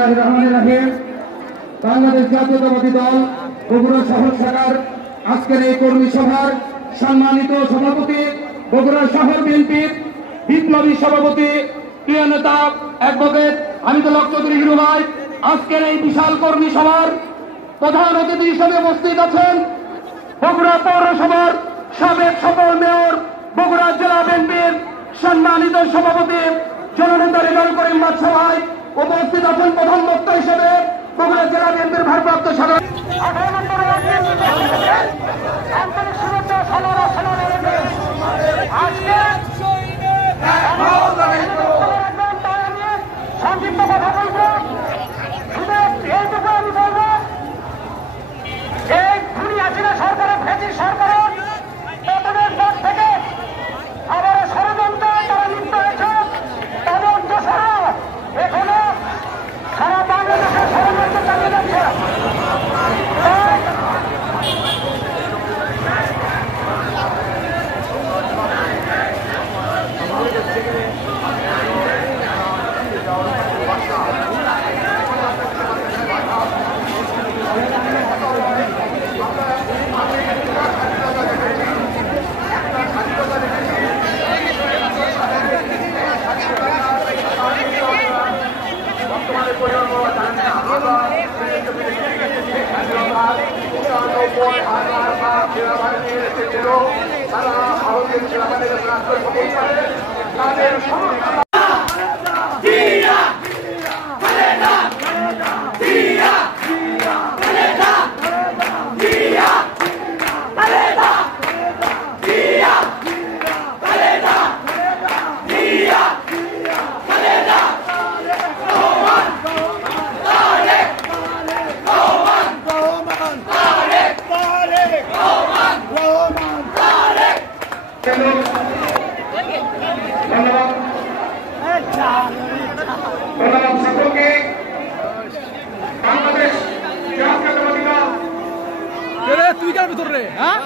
বিসমিল্লাহির রহমানির রহিম। বাংলাদেশ জাতীয়তাবাদী দল বগুড়া শহর শাখার আজকের এই কর্মী সভার সম্মানিত সভাপতি, বগুড়া শহর বিএনপির বিপ্লবী সভাপতি, প্রিয় নেতা অ্যাডভোকেট হামিদুল হক চৌধুরী হিরু ভাই, আজকের এই বিশাল কর্মী সভার প্রধান অতিথি হিসেবে উপস্থিত আছেন বগুড়া পৌরসভার সাবেক সফল মেয়র, বগুড়া জেলা বিএনপির সম্মানিত সভাপতি জননেতা রেজাউল করিম বাদশা ভাই। উপস্থিত আছেন প্রধান বক্তা হিসেবে বগুড়া জেলা বিএনপির ভারপ্রাপ্ত সাধারণ সংক্ষিপ্ত কথা বলবো। শুধু এইটুকু আমি বলবো, এই দুনিয়া ছিলেন সরকারের ফেসির সরকারের পতনের পর থেকে আবার ষড়যন্ত্র তারা লিপ্ত হয়েছে। তাদের দোষরা এখনো সারা বাংলাদেশের ষড়যন্ত্র চালিয়ে যাচ্ছে। তারা ভারতীয় সেনাবাহিনীর রাষ্ট্র সমর্থন করে তাদের সমস্যা ধন্যবাদ সকলকে। বাংলাদেশ জাতীয়তাবাদী দল তুই কার ভিতর রে? হ্যাঁ